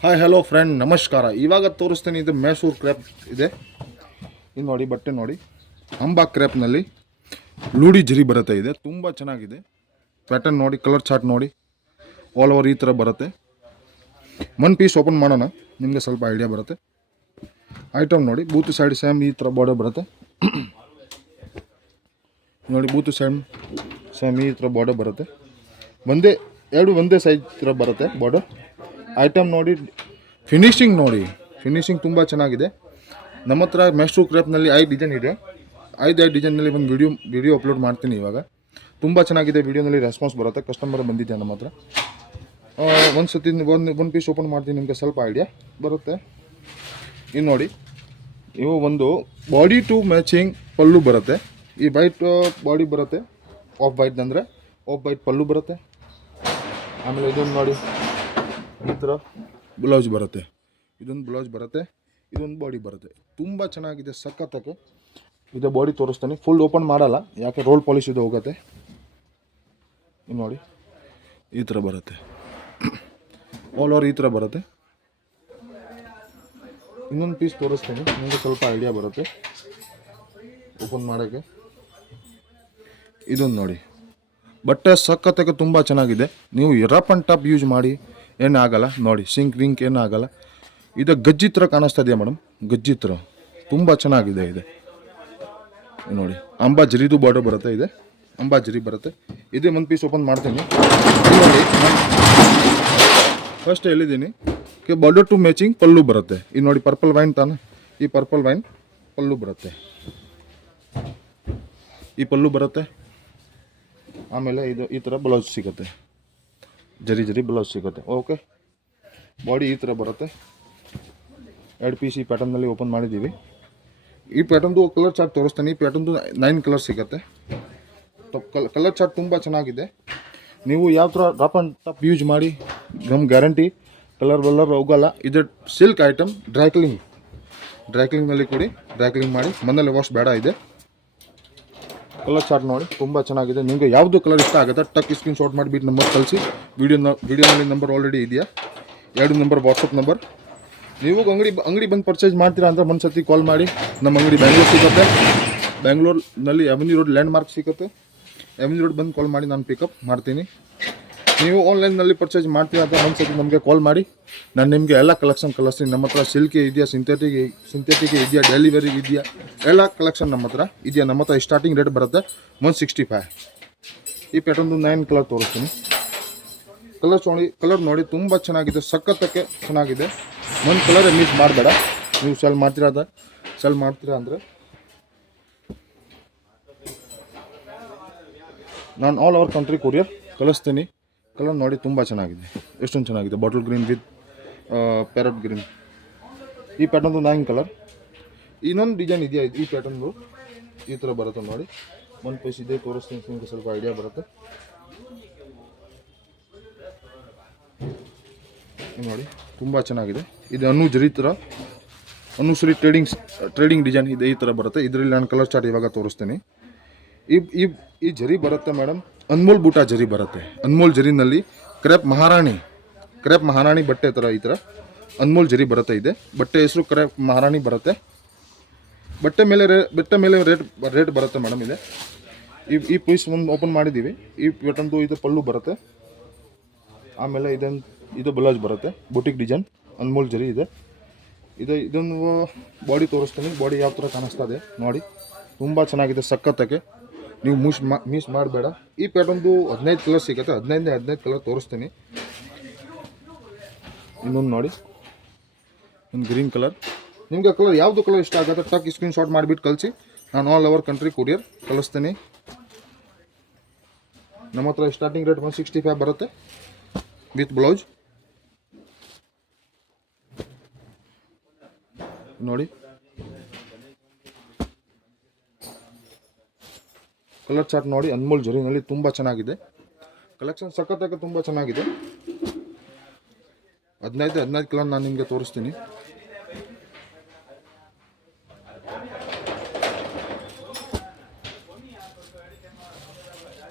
Hi hello friend ನಮಸ್ಕಾರ. ಇವಾಗ ತೋರಿಸ್ತೀನಿ, ಇದು ಮೈಸೂರು ಕ್ರೇಪ್ ಇದೆ. ಇದು ನೋಡಿ, ಬಟ್ಟೆ ನೋಡಿ, ಅಂಬಾ ಕ್ರೇಪ್ನಲ್ಲಿ ಲೂಡಿ ಜರಿ ಬರುತ್ತೆ. ಇದೆ ತುಂಬ ಚೆನ್ನಾಗಿದೆ. ಪ್ಯಾಟರ್ನ್ ನೋಡಿ, ಕಲರ್ ಚಾರ್ಟ್ ನೋಡಿ, ಆಲ್ ಓವರ್ ಈ ಥರ ಬರುತ್ತೆ. ಒನ್ ಪೀಸ್ ಓಪನ್ ಮಾಡೋಣ, ನಿಮಗೆ ಸ್ವಲ್ಪ ಐಡಿಯಾ ಬರುತ್ತೆ. ಐಟಮ್ ನೋಡಿ, ಬೂತು ಸೈಡ್ ಸೇಮ್ ಈ ಥರ ಬಾರ್ಡರ್ ಬರುತ್ತೆ. ನೋಡಿ, ಬೂತು ಸೈಡ್ ಸೇಮ್ ಈ ಥರ ಬಾರ್ಡರ್ ಬರುತ್ತೆ. ಒಂದೇ ಸೈಜ್ ಥರ ಬರುತ್ತೆ ಬಾರ್ಡರ್. ಐಟಮ್ ನೋಡಿ, ಫಿನಿಶಿಂಗ್ ತುಂಬ ಚೆನ್ನಾಗಿದೆ. ನಮ್ಮ ಹತ್ರ ಮೈಸೂರು ಕ್ರೇಪ್ನಲ್ಲಿ 5 ಡಿಸೈನ್ ಇದೆ. 5 ಡಿಸೈನ್ನಲ್ಲಿ ಒಂದು ವಿಡಿಯೋ ಅಪ್ಲೋಡ್ ಮಾಡ್ತೀನಿ. ಇವಾಗ ತುಂಬ ಚೆನ್ನಾಗಿದೆ. ವಿಡಿಯೋನಲ್ಲಿ ರೆಸ್ಪಾನ್ಸ್ ಬರುತ್ತೆ. ಕಸ್ಟಮರ್ ಬಂದಿದ್ದೆ ನಮ್ಮ ಹತ್ರ. ಒಂದು ಸತಿ ಒಂದು ಪೀಸ್ ಓಪನ್ ಮಾಡ್ತೀನಿ, ನಿಮಗೆ ಸ್ವಲ್ಪ ಐಡಿಯಾ ಬರುತ್ತೆ. ಇನ್ನು ನೋಡಿ, ಇವು ಒಂದು ಬಾಡಿ ಟು ಮ್ಯಾಚಿಂಗ್ ಪಲ್ಲು ಬರುತ್ತೆ. ಈ ವೈಟ್ ಬಾಡಿ ಬರುತ್ತೆ, ಆಫ್ ವೈಟ್ ಅಂದರೆ ಆಫ್ ವೈಟ್ ಪಲ್ಲು ಬರುತ್ತೆ. ಆಮೇಲೆ ಇದೊಂದು ನೋಡಿ, ಈ ಥರ ಬ್ಲೌಸ್ ಬರುತ್ತೆ. ಇದೊಂದು ಬಾಡಿ ಬರುತ್ತೆ. ತುಂಬ ಚೆನ್ನಾಗಿದೆ, ಸಖತ್ತಾಗಿ ಇದು. ಬಾಡಿ ತೋರಿಸ್ತಾನೆ, ಫುಲ್ ಓಪನ್ ಮಾಡಲ್ಲ, ಯಾಕೆ ರೋಲ್ ಪಾಲಿಶ್ ಇದು ಹೋಗುತ್ತೆ. ಇನ್ನು ನೋಡಿ, ಈ ಥರ ಬರುತ್ತೆ. ಆಲ್ ಓವರ್ ಈ ಥರ ಬರುತ್ತೆ. ಇನ್ನೊಂದು ಪೀಸ್ ತೋರಿಸ್ತೀನಿ, ನಿಮಗೆ ಸ್ವಲ್ಪ ಐಡಿಯಾ ಬರುತ್ತೆ ಓಪನ್ ಮಾಡೋಕ್ಕೆ. ಇದೊಂದು ನೋಡಿ, ಬಟ್ಟೆ ಸಖತ್ತಾಗಿ ತುಂಬ ಚೆನ್ನಾಗಿದೆ. ನೀವು ರಫ್ ಆ್ಯಂಡ್ ಟಫ್ ಯೂಸ್ ಮಾಡಿ, ಏನಾಗಲ್ಲ. ನೋಡಿ, ಸಿಂಕ್ ಏನಾಗಲ್ಲ. ಇದು ಗಜ್ಜಿ ಥರ ಕಾಣಿಸ್ತಾ ಇದೆಯಾ ಮೇಡಮ್? ಗಜ್ಜಿ ಥರ ತುಂಬ ಚೆನ್ನಾಗಿದೆ. ಇದೆ ನೋಡಿ, ಅಂಬಾ ಜರಿದು ಬಾರ್ಡರ್ ಬರುತ್ತೆ. ಇದೆ ಅಂಬಾ ಜರಿ ಬರುತ್ತೆ. ಇದೇ ಒಂದು ಪೀಸ್ ಓಪನ್ ಮಾಡ್ತೀನಿ. ನೋಡಿ, ಫಸ್ಟ್ ಹೇಳಿದ್ದೀನಿ ಬಾರ್ಡರ್ ಟು ಮ್ಯಾಚಿಂಗ್ ಪಲ್ಲು ಬರುತ್ತೆ. ಇದು ನೋಡಿ, ಪರ್ಪಲ್ ವೈನ್ ತಾನೆ, ಈ ಪರ್ಪಲ್ ವೈನ್ ಪಲ್ಲು ಬರುತ್ತೆ. ಈ ಪಲ್ಲು ಬರುತ್ತೆ. ಆಮೇಲೆ ಇದು ಈ ಥರ ಬ್ಲೌಸ್ ಸಿಗುತ್ತೆ, ಜರಿ ಬ್ಲೌಸ್ ಸಿಗುತ್ತೆ. ಓಕೆ, ಬಾಡಿ ಈ ಥರ ಬರುತ್ತೆ. 2 ಪೀಸ್ ಈ ಪ್ಯಾಟರ್ನಲ್ಲಿ ಓಪನ್ ಮಾಡಿದ್ದೀವಿ. ಈ ಪ್ಯಾಟರ್ನ್ದು ಕಲರ್ ಚಾರ್ಟ್ ತೋರಿಸ್ತೀನಿ. ಈ ಪ್ಯಾಟರ್ನ್ದು 9 ಕಲರ್ ಸಿಗುತ್ತೆ. ಕಲರ್ ಚಾರ್ಟ್ ತುಂಬ ಚೆನ್ನಾಗಿದೆ. ನೀವು ಯಾವ ಥರ ರಫ್ ಆ್ಯಂಡ್ ಟಫ್ ಯೂಸ್ ಮಾಡಿ, ನಮ್ಮ ಗ್ಯಾರಂಟಿ ಕಲರ್ ಹೋಗಲ್ಲ. ಇದು ಸಿಲ್ಕ್ ಐಟಮ್, ಡ್ರೈಕ್ಲಿಂಗ್ನಲ್ಲಿ ಕೊಡಿ, ಡ್ರೈಕ್ಲಿಂಗ್ ಮಾಡಿ, ಮನೇಲಿ ವಾಶ್ ಬೇಡ. ಇದೆ ಕಲರ್ ಚಾರ್ಟ್ ನೋಡಿ, ತುಂಬ ಚೆನ್ನಾಗಿದೆ. ನಿಮಗೆ ಯಾವುದು ಕಲರ್ ಇಷ್ಟ ಆಗುತ್ತೆ ಟಕ್ ಸ್ಕ್ರೀನ್ ಶಾಟ್ ಮಾಡಿಬಿಟ್ಟು ನಂಬರ್ ಕಳಿಸಿ. ವಿಡಿಯೋನಲ್ಲಿ ನಂಬರ್ ಆಲ್ರೆಡಿ ಇದೆಯಾ, 2 ನಂಬರ್ ವಾಟ್ಸಪ್ ನಂಬರ್. ನೀವು ಅಂಗಡಿ ಬಂದು ಪರ್ಚೇಸ್ ಮಾಡ್ತೀರಾ ಅಂದರೆ ಒಂದು ಸತಿ ಕಾಲ್ ಮಾಡಿ. ನಮ್ಮ ಅಂಗಡಿ ಬ್ಯಾಂಗ್ಳೂರ್ ಸಿಗುತ್ತೆ. ಬ್ಯಾಂಗ್ಳೂರ್ನಲ್ಲಿ ಎವೆನ್ಯೂ ರೋಡ್ ಲ್ಯಾಂಡ್ ಮಾರ್ಕ್ ಸಿಗುತ್ತೆ. ಎವೆನ್ಯೂ ರೋಡ್ ಬಂದು ಕಾಲ್ ಮಾಡಿ, ನಾನು ಪಿಕಪ್ ಮಾಡ್ತೀನಿ. ನೀವು ಆನ್ಲೈನ್ನಲ್ಲಿ ಪರ್ಚೇಸ್ ಮಾಡ್ತೀರಾ ಅಂತ ಒಂದು ಸತಿ ನಮಗೆ ಕಾಲ್ ಮಾಡಿ, ನಾನು ನಿಮಗೆ ಎಲ್ಲ ಕಲೆಕ್ಷನ್ ಕಳಿಸ್ತೀನಿ. ನಮ್ಮ ಹತ್ರ ಸಿಲ್ಕ್ ಇದೆಯಾ, ಸಿಂಥೆಟಿಕ್ ಇದೆಯಾ, ಡೆಲಿವರಿ ಇದೆಯಾ, ಎಲ್ಲ ಕಲೆಕ್ಷನ್ ನಮ್ಮ ಹತ್ರ ಇದೆಯಾ. ನಮ್ಮ ಹತ್ರ ಸ್ಟಾರ್ಟಿಂಗ್ ರೇಟ್ ಬರುತ್ತೆ 165. ಈ ಪ್ಯಾಟರ್ನ್ದು 9 ಕಲರ್ ತೋರಿಸ್ತೀನಿ. ಕಲರ್ ನೋಡಿ, ತುಂಬ ಚೆನ್ನಾಗಿದೆ, ಸಖತ್ತಕ್ಕೆ ಚೆನ್ನಾಗಿದೆ. ಒಂದು ಕಲರ್ ಮಿಸ್ ಮಾಡಬೇಡ. ನೀವು ಸೆಲ್ ಮಾಡ್ತೀರಾ ಅಂದರೆ ನಾನು ಆಲ್ ಓವರ್ ಕಂಟ್ರಿ ಕೊರಿಯರ್ ಕಳಿಸ್ತೀನಿ. ಕಲರ್ ನೋಡಿ, ತುಂಬ ಚೆನ್ನಾಗಿದೆ. ಎಷ್ಟೊಂದು ಚೆನ್ನಾಗಿದೆ. Bottle green with parrot green. ಈ ಪ್ಯಾಟರ್ನ್ದು 9 ಕಲರ್. ಇನ್ನೊಂದು ಡಿಸೈನ್ ಇದೆಯಾ, ಈ ಪ್ಯಾಟರ್ನ್ದು ಈ ಥರ ಬರುತ್ತೆ. ನೋಡಿ, ಒಂದು ಪೀಸ್ ಇದೆ ತೋರಿಸ್ತೀನಿ, ನಿಮಗೆ ಸ್ವಲ್ಪ ಐಡಿಯಾ ಬರುತ್ತೆ. ನೋಡಿ, ತುಂಬ ಚೆನ್ನಾಗಿದೆ. ಇದು ಅನುಸರಿ ಟ್ರೇಡಿಂಗ್ ಡಿಸೈನ್ ಇದೆ, ಈ ಥರ ಬರುತ್ತೆ. ಇದರಲ್ಲಿ ನಾನು ಕಲರ್ ಚಾರ್ಟ್ ಇವಾಗ ತೋರಿಸ್ತೀನಿ. ಈ ಜರಿ ಬರುತ್ತೆ ಮೇಡಮ್, ಅನ್ಮೋಲ್ ಬೂಟಾ ಜರಿ ಬರುತ್ತೆ. ಅನ್ಮೋಲ್ ಜರಿನಲ್ಲಿ ಕ್ರೇಪ್ ಮಹಾರಾಣಿ ಬಟ್ಟೆ ಥರ ಈ ಥರ ಅನ್ಮೋಲ್ ಜರಿ ಬರುತ್ತೆ. ಇದೆ ಬಟ್ಟೆ ಹೆಸರು ಕ್ರೇಪ್ ಮಹಾರಾಣಿ ಬರುತ್ತೆ. ಬಟ್ಟೆ ಮೇಲೆ ರೇಟ್ ಬರುತ್ತೆ ಮೇಡಮ್. ಇದೆ ಈ ಪೀಸ್ ಒಂದು ಓಪನ್ ಮಾಡಿದ್ದೀವಿ. ಈ ಪ್ಯಾಟರ್ನ್ದು ಇದು ಪಲ್ಲು ಬರುತ್ತೆ. ಆಮೇಲೆ ಇದು ಬ್ಲೌಸ್ ಬರುತ್ತೆ. ಬುಟಿಕ್ ಡಿಸೈನ್ ಅನ್ಮೋಲ್ ಜರಿ ಇದೆ. ಇದೊಂದು ಬಾಡಿ ತೋರಿಸ್ತೀನಿ. ಬಾಡಿ ಯಾವ ಥರ ಕಾಣಿಸ್ತಾ ಇದೆ ನೋಡಿ, ತುಂಬ ಚೆನ್ನಾಗಿದೆ, ಸಖತ್ತಾಗೆ. ನೀವು ಮಿಸ್ ಮಾಡಬೇಡ. ಈ ಪ್ಯಾಟರ್ನ್ದು 15 ಕಲರ್ ಸಿಗುತ್ತೆ. 15 ಕಲರ್ ತೋರಿಸ್ತೀನಿ. ಇನ್ನೊಂದು ನೋಡಿ, ಒಂದು ಗ್ರೀನ್ ಕಲರ್. ನಿಮಗೆ ಕಲರ್ ಯಾವುದು ಕಲರ್ ಇಷ್ಟ ಆಗುತ್ತೆ ಟಕ್ ಸ್ಕ್ರೀನ್ ಶಾಟ್ ಮಾಡಿಬಿಟ್ಟು ಕಳಿಸಿ. ನಾನು ಆಲ್ ಓವರ್ ಕಂಟ್ರಿ ಕೊರಿಯರ್ ಕಳಿಸ್ತೀನಿ. ನಮ್ಮ ಹತ್ರ ಸ್ಟಾರ್ಟಿಂಗ್ ರೇಟ್ 165 ಬರುತ್ತೆ ವಿತ್ ಬ್ಲೌಸ್. ನೋಡಿ, ಕಲರ್ ಚಾರ್ಟ್ ನೋಡಿ, ಅನ್ಮೋಲ್ ಜರಿನಲ್ಲಿ ತುಂಬ ಚೆನ್ನಾಗಿದೆ. ಕಲೆಕ್ಷನ್ ಸಖತ್ತಾಗಿ ತುಂಬ ಚೆನ್ನಾಗಿದೆ. 15 ಕಲರ್ ನಾನು ನಿಮಗೆ ತೋರಿಸ್ತೀನಿ.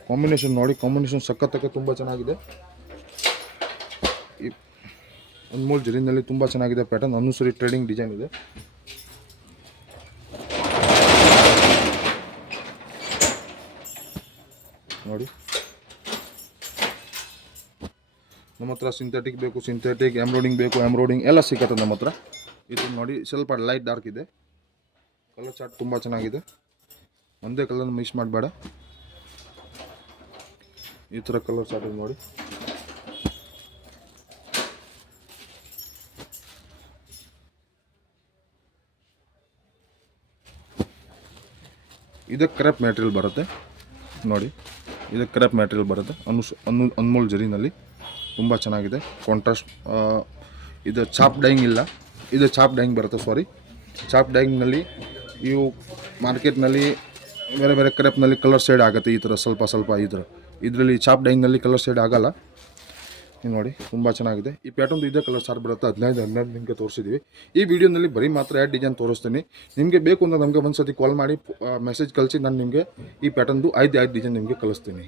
ಕಾಂಬಿನೇಷನ್ ನೋಡಿ, ಕಾಂಬಿನೇಷನ್ ಸಖತ್ತಾಗಿ ತುಂಬ ಚೆನ್ನಾಗಿದೆ. ಅನ್ಮೋಲ್ ಜರಿನಲ್ಲಿ ತುಂಬ ಚೆನ್ನಾಗಿದೆ ಪ್ಯಾಟರ್ನ್. ಅನುಸರಿ ಟ್ರೇಡಿಂಗ್ ಡಿಸೈನ್ ಇದೆ. ನೋಡಿ, ನಮ್ಮ ಹತ್ರ ಸಿಂಥೆಟಿಕ್ ಬೇಕು ಸಿಂಥೆಟಿಕ್, ಎಂಬ್ರಾಯ್ಡಿಂಗ್ ಬೇಕು ಎಂಬ್ರಾಯ್ಡಿಂಗ್ ಎಲ್ಲ ಸಿಕ್ಕತ್ತೆ ನಮ್ಮ ಹತ್ರ. ಇದು ನೋಡಿ ಸ್ವಲ್ಪ ಲೈಟ್ ಡಾರ್ಕ್ ಇದೆ. ಕಲರ್ ಚಾರ್ಟ್ ತುಂಬ ಚೆನ್ನಾಗಿದೆ. ಒಂದೇ ಕಲರ್ ಮಿಕ್ಸ್ ಮಾಡಬೇಡ. ಈ ಥರ ಕಲರ್ ಚಾರ್ಟ್ ಇದೆ ನೋಡಿ. ಇದಕ್ಕೆ ಕ್ರೇಪ್ ಮೆಟೀರಿಯಲ್ ಬರುತ್ತೆ ನೋಡಿ. ಇದಕ್ಕೆ ಕ್ರೇಪ್ ಮೆಟೀರಿಯಲ್ ಬರುತ್ತೆ. ಅನ್ಮೋಲ್ ಜರಿನಲ್ಲಿ ತುಂಬ ಚೆನ್ನಾಗಿದೆ. ಕಾಂಟ್ರಾಸ್ಟ್ ಇದು ಚಾಪ್ ಡೈಯಿಂಗ್ ಇಲ್ಲ, ಇದು ಚಾಪ್ ಡೈಯಿಂಗ್ ಬರುತ್ತೆ. ಸಾರಿ, ಚಾಪ್ ಡೈಯಿಂಗ್ನಲ್ಲಿ ಇವು ಮಾರ್ಕೆಟ್ನಲ್ಲಿ ಬೇರೆ ಬೇರೆ ಕ್ರೇಪ್ನಲ್ಲಿ ಕಲರ್ ಶೇಡ್ ಆಗುತ್ತೆ ಈ ಥರ ಸ್ವಲ್ಪ ಈ ಥರ. ಇದರಲ್ಲಿ ಚಾಪ್ ಡೈಯಿಂಗ್ನಲ್ಲಿ ಕಲರ್ ಶೇಡ್ ಆಗೋಲ್ಲ. ನೀವು ನೋಡಿ ತುಂಬ ಚೆನ್ನಾಗಿದೆ. ಈ ಪ್ಯಾಟರ್ನ್ದು ಇದೇ ಕಲರ್ ಚಾರ್ಟ್ ಬರುತ್ತೆ. 15 ನಿಮಗೆ ತೋರಿಸಿದ್ದೀವಿ. ಈ ವಿಡಿಯೋನಲ್ಲಿ ಬರೀ ಮಾತ್ರ 2 ಡಿಸೈನ್ ತೋರಿಸ್ತೀನಿ. ನಿಮಗೆ ಬೇಕು ಅಂದರೆ ನಮಗೆ ಒಂದು ಸತಿ ಕಾಲ್ ಮಾಡಿ ಮೆಸೇಜ್ ಕಳಿಸಿ, ನಾನು ನಿಮಗೆ ಈ ಪ್ಯಾಟರ್ನ್ದು 5 ಡಿಸೈನ್ ನಿಮಗೆ ಕಳಿಸ್ತೀನಿ.